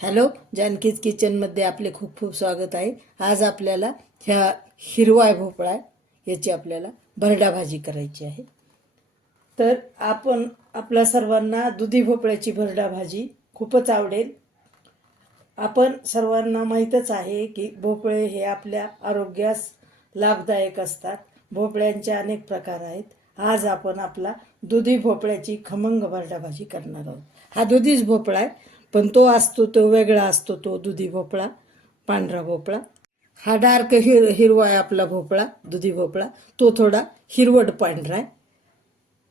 Hello जानकीज किचनमध्ये आपले खूप खूप स्वागत आहे. आज आपल्याला ह्या हिरवा भोपळा आहे, याची आपल्याला भरडा भाजी करायची आहे. तर आपण आपल्या सर्वांना दुधी भोपळ्याची भरडा भाजी खूपच आवडेल. आपण सर्वांना माहीतच आहे की भोपळे हे आपल्या आरोग्यास लाभदायक असतात. भोपळ्यांचे अनेक प्रकार आहेत. आज आपण आपला दुधी भोपळ्याची खमंग भरडा भाजी करणार आहोत. हा दुधीच भोपळा आहे. पण तो असतो तो वेगळा असतो तो दुधी भोपळा पांढरा भोपळा. हा डार्क हिर हिरवा आहे आपला भोपळा दुधी भोपळा. तो थोडा हिरवट पांढरा आहे.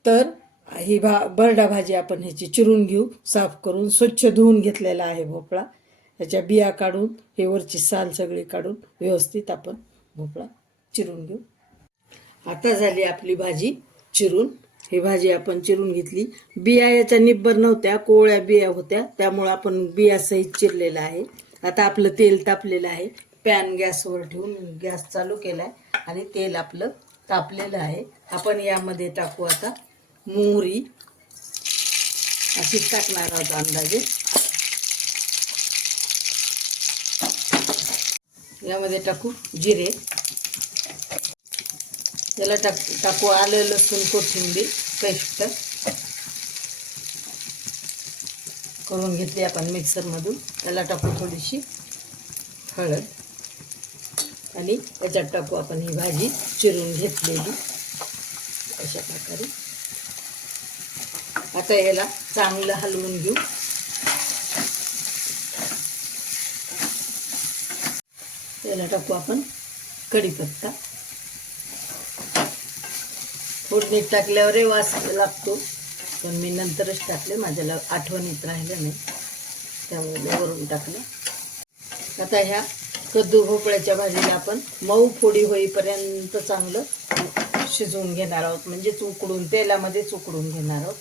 तर ही भा बरडा भाजी आपण ह्याची चिरून घेऊ साफ करून स्वच्छ धुवून घेतलेला आहे भोपळा. ह्याच्या बिया काढून हे वरची साल सगळी काढून व्यवस्थित आपण भोपळा चिरून घेऊ. आता झाली आपली भाजी चिरून. ही भाजी आपण चिरून घेतली. बिया याच्या निब्बर नव्हत्या कोवळ्या बिया होत्या. त्यामुळं आपण बियासहित चिरलेलं आहे. आता आपलं तेल तापलेलं आहे. पॅन गॅसवर ठेवून गॅस चालू केला आहे आणि तेल आपलं तापलेलं आहे. आपण यामध्ये टाकू आता मोहरी. अशी टाकणार आहोत अंदाजे. यामध्ये टाकू जिरे. त्याला टाक टाकू आलं लसूण कोथिंबीर पेस्ट. करून घेतली आपण मिक्सरमधून. त्याला टाकू थोडीशी हळद. आणि त्याच्यात टाकू आपण ही भाजी चिरून घेतलेली. अशा प्रकारे. आता याला चांगलं हलवून घेऊ. याला टाकू आपण कढीपत्ता. फोडणीत टाकल्यावर वास लागतो पण मी नंतरच टाकले. माझ्याला आठवणीत राहिलं नाही त्यामुळे वरून टाकलं. आता ह्या कद्दू भोपळ्याच्या भाजीला आपण मऊ फोडी होईपर्यंत चांगलं शिजवून घेणार आहोत. म्हणजेच उकडून तेलामध्येच उकडून घेणार आहोत.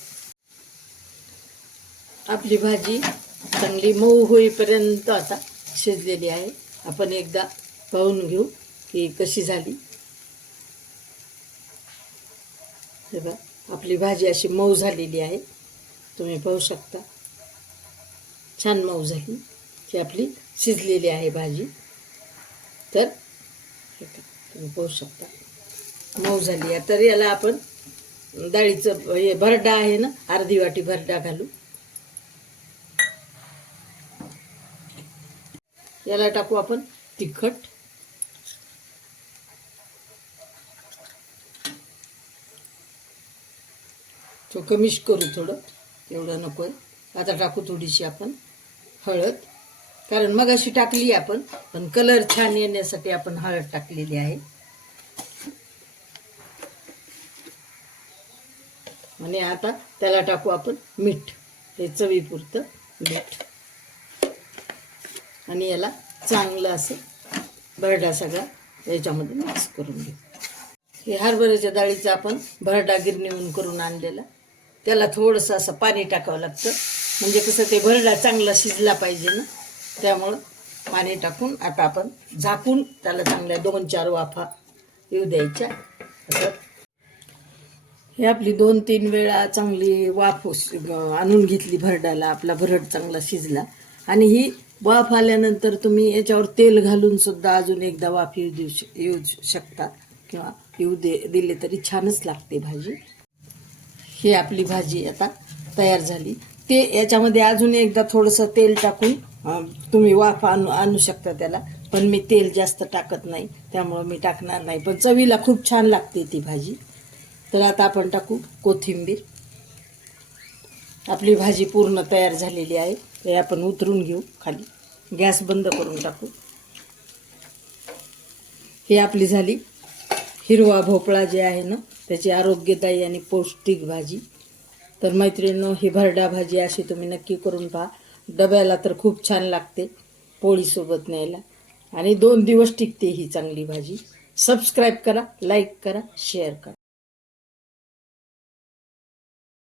आपली भाजी चांगली मऊ होईपर्यंत आता शिजलेली आहे. आपण एकदा पाहून घेऊ की कशी झाली. हे बघा आपली भाजी अशी मऊ झालेली आहे. तुम्ही पाहू शकता. छान मऊ झाली. ती आपली शिजलेली आहे भाजी. तर तुम्ही पाहू शकता. मऊ झाली आहे. तर याला आपण डाळीचं हे भरडा आहे ना अर्धी वाटी भरडा घालू. याला टाकू आपण तिखट. तो कमीच करू थोडं एवढं नको आहे आता टाकू थोडीशी आपण हळद. कारण मग अशी टाकली आपण पण कलर छान येण्यासाठी आपण हळद टाकलेली आहे. आणि आता त्याला टाकू आपण मीठ. हे चवीपुरतं मीठ. आणि याला चांगलं असं भरडा सगळा याच्यामध्ये मिक्स करून घेऊ. हे हरभऱ्याच्या डाळीचा आपण भरडा गिरणीहून करून आणलेला. त्याला थोडंसं असं पाणी टाकावं लागतं. म्हणजे कसं ते भरडा चांगला शिजला पाहिजे ना. त्यामुळं पाणी टाकून आता आपण झाकून त्याला चांगल्या दोन चार वाफा येऊ द्यायच्या. असं. हे आपली दोन तीन वेळा चांगली वाफ आणून घेतली भरडाला. आपला भरड चांगला शिजला. आणि ही वाफ आल्यानंतर तुम्ही याच्यावर तेल घालून सुद्धा अजून एकदा वाफ येऊ देऊ श येऊ शकता. किंवा येऊ दे दिले तरी छानच लागते भाजी. ही आपली भाजी आता तयार झाली. ते याच्यामध्ये अजून एकदा थोडंसं तेल टाकून तुम्ही वाफ आणू आणू शकता त्याला. पण मी तेल जास्त टाकत नाही त्यामुळं मी टाकणार नाही. पण चवीला खूप छान लागते ती भाजी. तर आता आपण टाकू कोथिंबीर. आपली भाजी पूर्ण तयार झालेली आहे. ते आपण उतरून घेऊ खाली. गॅस बंद करून टाकू. ही आपली झाली. हिरवा भोपळा जे आहे ना त्याची आरोग्यदायी आणि पौष्टिक भाजी. तर मैत्रिणींनो ही भरडा भाजी अशी तुम्ही नक्की करून पहा. डब्याला तर खूप छान लागते पोळीसोबत न्यायला. आणि दोन दिवस टिकते ही चांगली भाजी. सबस्क्राईब करा लाईक करा शेअर करा.